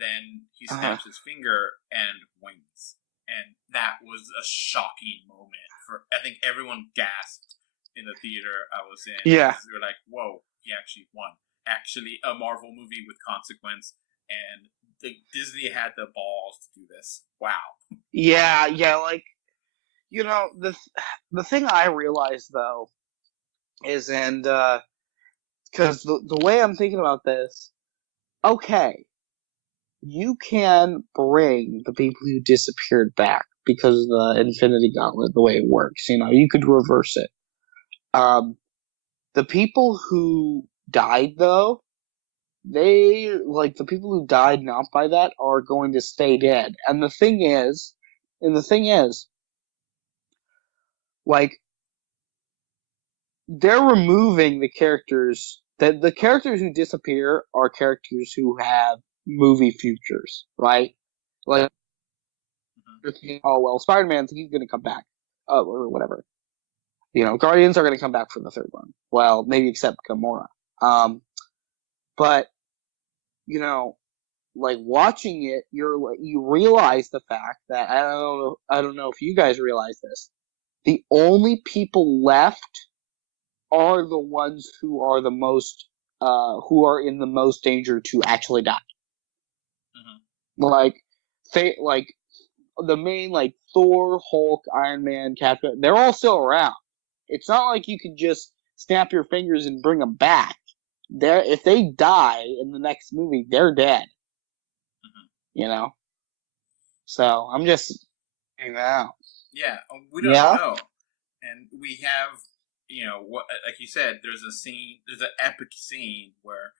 then he snaps his finger and wins. And that was a shocking moment for, I think everyone gasped in the theater I was in. Yeah. They were like, whoa, he actually won. Actually, a Marvel movie with consequence, and Disney had the balls to do this. Wow. Yeah, the thing I realized, though, is, and, because the way I'm thinking about this, okay, you can bring the people who disappeared back because of the Infinity Gauntlet, the way it works, you could reverse it. The people who died, though, the people who died not by that are going to stay dead. And the thing is, they're removing the characters, the characters who disappear are characters who have movie futures, right? Like, oh, well, Spider-Man, he's gonna come back, or whatever. Guardians are gonna come back for the third one. Well, maybe except Gamora. But, watching it, you realize the fact that, I don't know if you guys realize this, the only people left are the ones who are the most, who are in the most danger to actually die. The main, Thor, Hulk, Iron Man, Captain, they're all still around. it's not like you can just snap your fingers and bring them back. If they die in the next movie, they're dead. You know? So, I'm just saying that out. Yeah, we don't know. And we have, like you said, there's an epic scene where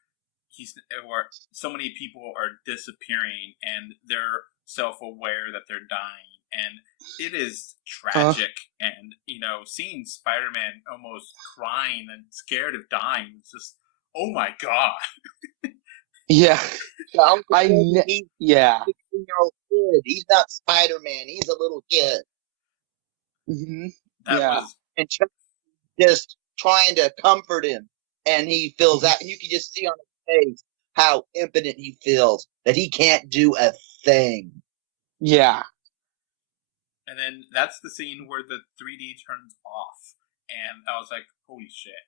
so many people are disappearing and they're self-aware that they're dying. And it is tragic. And, seeing Spider-Man almost crying and scared of dying is just, oh my God. Yeah. Yeah. 16-year-old kid. He's not Spider-Man. He's a little kid. Mm-hmm. And just trying to comfort him. And he feels that. And you can just see on his face how impotent he feels. That he can't do a thing. Yeah. And then that's the scene where the 3D turns off. And I was like, holy shit.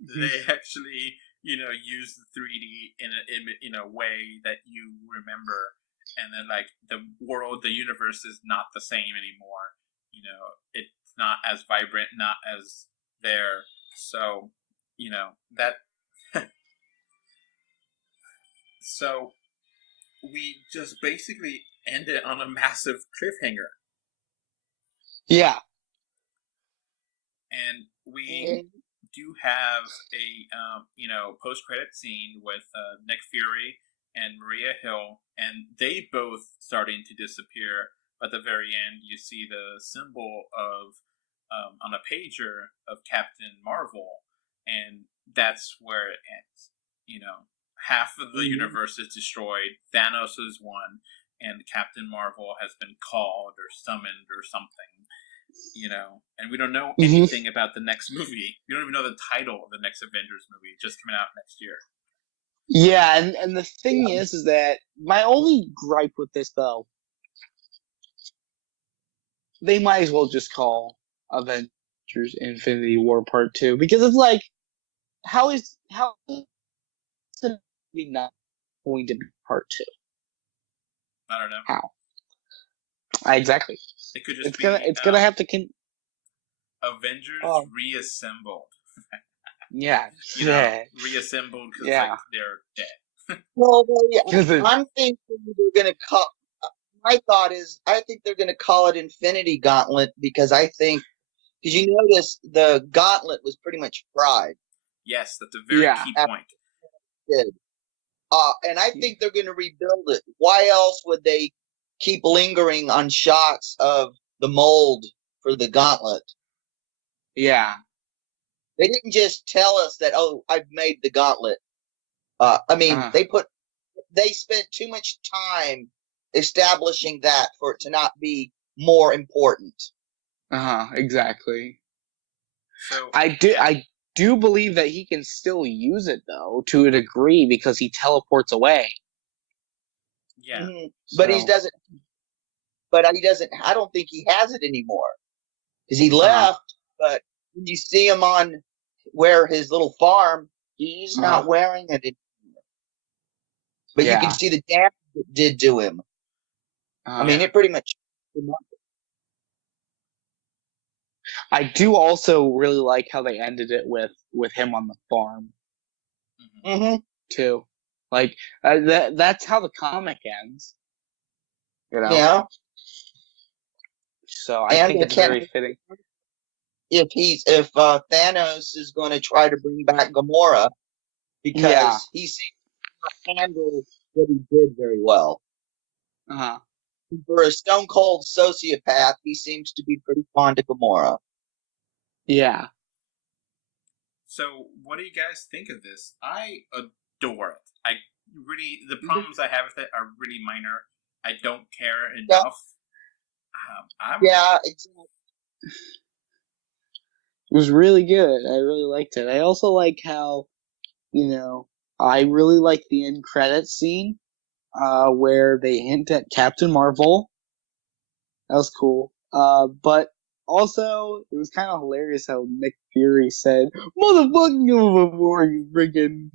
They actually, use the 3D in a way that you remember. And then, like, the universe is not the same anymore. It's not as vibrant, not as there. So, that... So, we just basically ended on a massive cliffhanger. Yeah. And we do have a, post-credit scene with Nick Fury and Maria Hill, and they both starting to disappear. At the very end, you see the symbol of, on a pager of Captain Marvel, and that's where it ends. Half of the universe is destroyed, Thanos is won, and Captain Marvel has been called or summoned or something. And we don't know anything about the next movie. We don't even know the title of the next Avengers movie, just coming out next year. Yeah, and the thing is that my only gripe with this, though, they might as well just call Avengers Infinity War Part 2, because it's like, how is it not going to be Part 2? I don't know. How? Exactly. It could just it's gonna have to Avengers reassembled. Reassembled because they're dead. Well, I'm thinking they're gonna call. My thought is, I think they're gonna call it Infinity Gauntlet because you notice the gauntlet was pretty much fried. Yes, that's a very key point. And I think they're gonna rebuild it. Why else would they keep lingering on shots of the mold for the gauntlet? Yeah. They didn't just tell us that, I've made the gauntlet. They spent too much time establishing that for it to not be more important. Exactly. So I do believe that he can still use it, though, to a degree, because he teleports away. Yeah. But he doesn't. I don't think he has it anymore because he left. But when you see him on where his little farm, he's not wearing it anymore. But you can see the damage it did to him. It pretty much. I do also really like how they ended it with him on the farm. Too. Like, that's how the comic ends. Yeah. So I think it's very fitting. If Thanos is going to try to bring back Gamora, because he seems to handle what he did very well. For a stone cold sociopath, he seems to be pretty fond of Gamora. Yeah. So, what do you guys think of this? I adore it. The problems I have with it are really minor. I don't care enough. Exactly. It was really good. I really liked it. I also like how, I really like the end credits scene, where they hint at Captain Marvel. That was cool. But also, it was kind of hilarious how Nick Fury said, "Motherfucking," before you freaking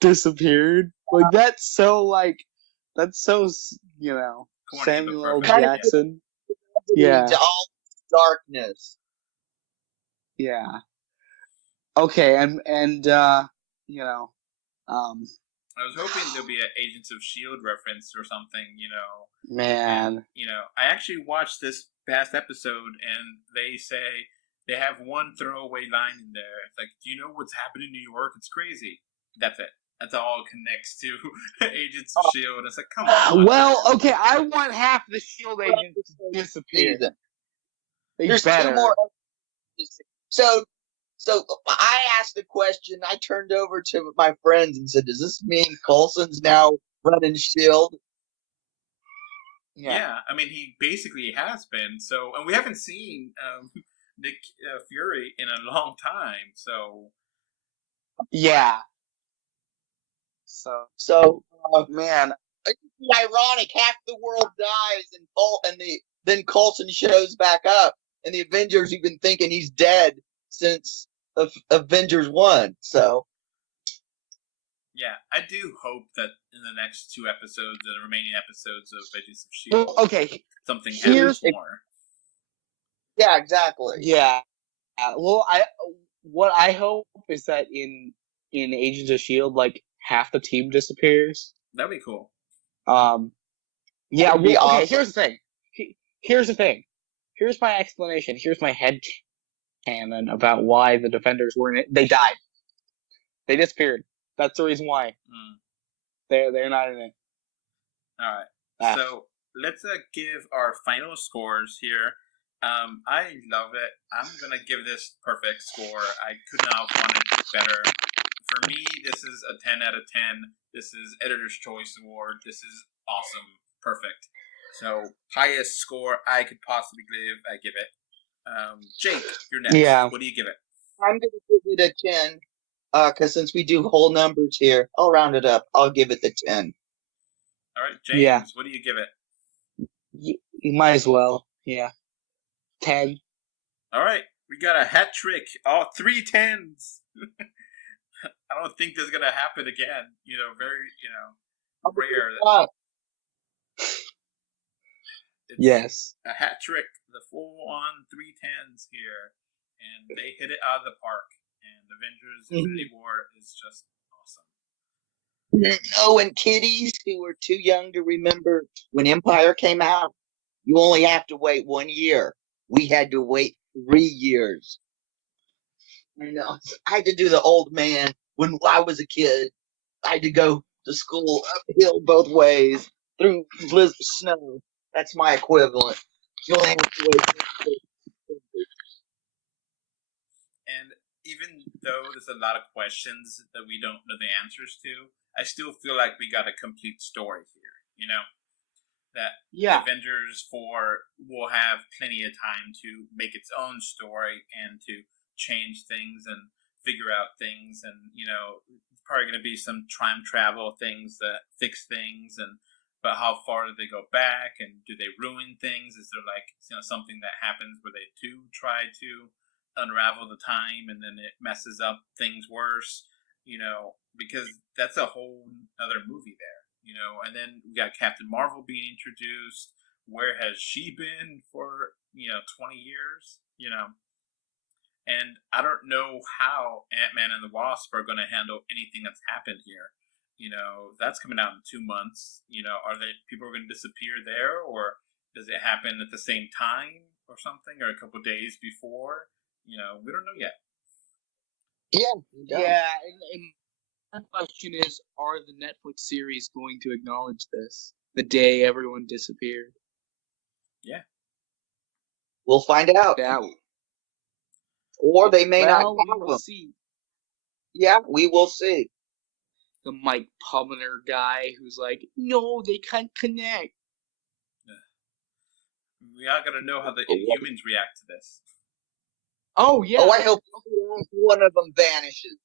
disappeared. Like, that's so, Samuel L. Jackson. To all darkness. Yeah. Okay, and you know, I was hoping there'll be an Agents of S.H.I.E.L.D. reference or something, man. And, I actually watched this past episode, and they say they have one throwaway line in there. It's like, do you know what's happening in New York? It's crazy. That's it. That's all it connects to Agents of S.H.I.E.L.D. It's like, come on. Well, okay, I want half the S.H.I.E.L.D. agents to disappear. There's better. 2 more. So I asked the question. I turned over to my friends and said, "Does this mean Coulson's now running S.H.I.E.L.D.?" Yeah, I mean, he basically has been. So, and we haven't seen Nick Fury in a long time. So, yeah. So, man, it's ironic. Half the world dies, then Coulson shows back up, and the Avengers have been thinking he's dead since Avengers 1. So, yeah, I do hope that in the next 2 episodes, the remaining episodes of Agents of S.H.I.E.L.D., well, okay, something happens more. Yeah, exactly. Yeah. Well, what I hope is that in Agents of S.H.I.E.L.D., like, half the team disappears. That'd be cool. Yeah, That'd be okay, awesome. Here's the thing. Here's my explanation. Here's my head canon about why the Defenders were in it. They died. They disappeared. That's the reason why. They're not in it. All right. So let's give our final scores here. I love it. I'm gonna give this perfect score. I could not have wanted it better. For me, this is a 10 out of 10. This is Editor's Choice Award. This is awesome. Perfect. So, highest score I could possibly give it. Jake, you're next. Yeah. What do you give it? I'm going to give it a 10. Because since we do whole numbers here, I'll round it up. I'll give it the 10. All right, James, what do you give it? You might as well. Yeah. 10. All right, we got a hat trick. All 3 10s. I don't think this is going to happen again. Very, rare. It's yes. A hat trick, the full-on 3 10s here, and they hit it out of the park. And Avengers Infinity War is just awesome. Oh, and kiddies who were too young to remember when Empire came out, you only have to wait 1 year. We had to wait 3 years. I know. I had to do the old man when I was a kid. I had to go to school uphill both ways through blizzard snow. That's my equivalent. You only have to wait. And even though there's a lot of questions that we don't know the answers to, I still feel like we got a complete story here, That Avengers 4 will have plenty of time to make its own story and to change things and figure out things. And, it's probably going to be some time travel things that fix things. But how far do they go back? And do they ruin things? Is there something that happens where they do try to unravel the time and then it messes up things worse, because that's a whole other movie there, and then we got Captain Marvel being introduced. Where has she been for 20 years, and I don't know how Ant-Man and the Wasp are going to handle anything that's happened here. That's coming out in 2 months. Are people are going to disappear there, or does it happen at the same time or something, or a couple days before? We don't know yet. Yeah, and my question is, are the Netflix series going to acknowledge this the day everyone disappeared? Yeah. We'll find out. Yeah. Or they may not. We will see. Yeah, we will see. The Mike Pummener guy who's like, no, they can't connect. We are going to know how the Inhumans react to this. Oh, yeah. Oh, I hope one of them vanishes.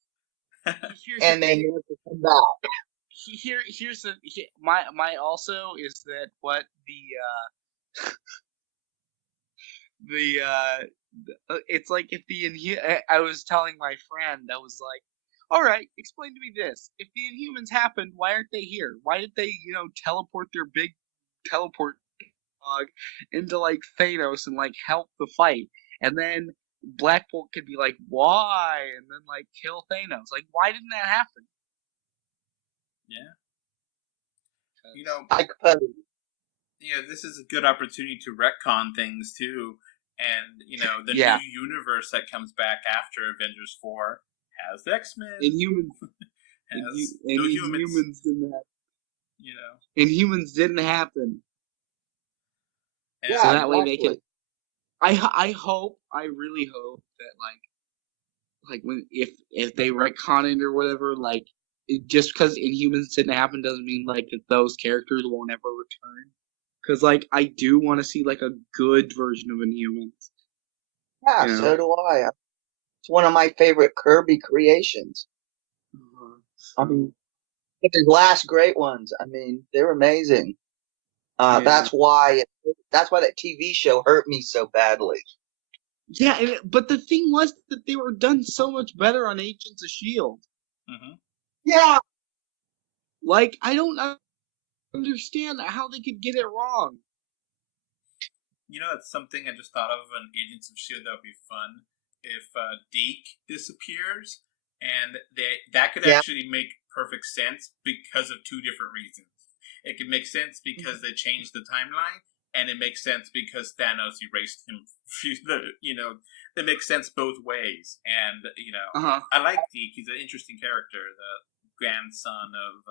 And they never come back. Here's my also is that what it's like if I was telling my friend, I was like, all right, explain to me this. If the Inhumans happened, why aren't they here? Why did they, teleport their big teleport dog into, Thanos and, help the fight? And then Black Bolt could be like, why? And then, like, kill Thanos. Like, why didn't that happen? Yeah. This is a good opportunity to retcon things, too. And, the new universe that comes back after Avengers 4 has the X-Men. Inhumans. Inhumans didn't happen. Inhumans didn't happen. And so that way they can... I really hope that, like when if they retcon it or whatever, like, just because Inhumans didn't happen doesn't mean, like, that those characters won't ever return. Because, like, I do want to see, like, a good version of Inhumans. Yeah, so do I. It's one of my favorite Kirby creations. I mean, his last great ones. I mean, they're amazing. That's why that TV show hurt me so badly. Yeah, but the thing was that they were done so much better on Agents of S.H.I.E.L.D. Mm-hmm. Yeah. Like, I don't understand how they could get it wrong. It's something I just thought of on Agents of S.H.I.E.L.D. that would be fun. If Deke disappears, and that could actually make perfect sense because of two different reasons. It could make sense because they changed the timeline, and it makes sense because Thanos erased him. It makes sense both ways. And, I like Deke. He's an interesting character. The grandson of,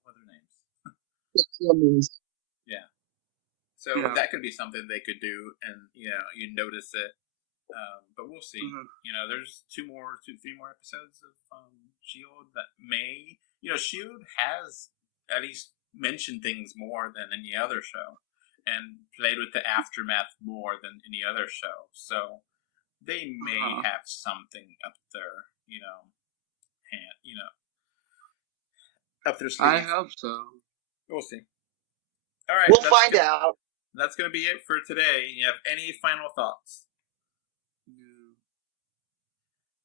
what are their names? Yeah. So that could be something they could do, and, you notice it. But we'll see. Mm-hmm. There's 3 more episodes of S.H.I.E.L.D. that may... S.H.I.E.L.D. has at least mentioned things more than any other show, and played with the aftermath more than any other show. So they may have something up their, up their sleeve. I hope so. We'll see. All right, we'll find out. That's going to be it for today. You have any final thoughts?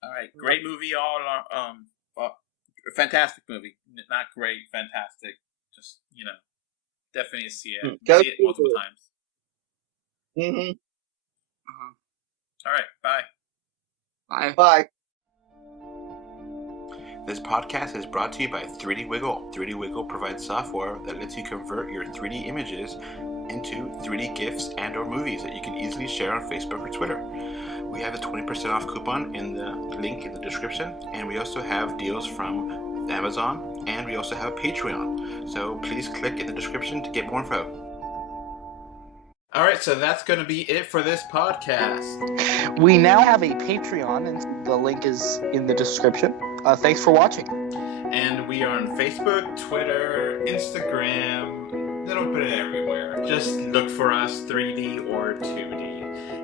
All right, great movie. Fantastic movie. Not great, fantastic. Just, definitely see it. Go see it multiple times. Mm-hmm. All right, bye. Bye. Bye. This podcast is brought to you by 3D Wiggle. 3D Wiggle provides software that lets you convert your 3D images into 3D GIFs and or movies that you can easily share on Facebook or Twitter. We have a 20% off coupon in the link in the description, and we also have deals from Amazon, and we also have a Patreon. So please click in the description to get more info. All right, so that's going to be it for this podcast. We now have a Patreon, and the link is in the description. Thanks for watching. And we are on Facebook, Twitter, Instagram, a little bit everywhere. Just look for us, 3D or 2D.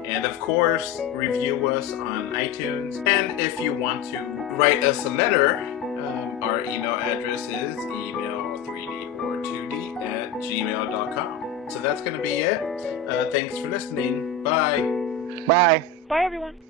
And of course, review us on iTunes. And if you want to write us a letter, our email address is email3dortwo d@gmail.com. So that's going to be it. Thanks for listening. Bye. Bye. Bye, everyone.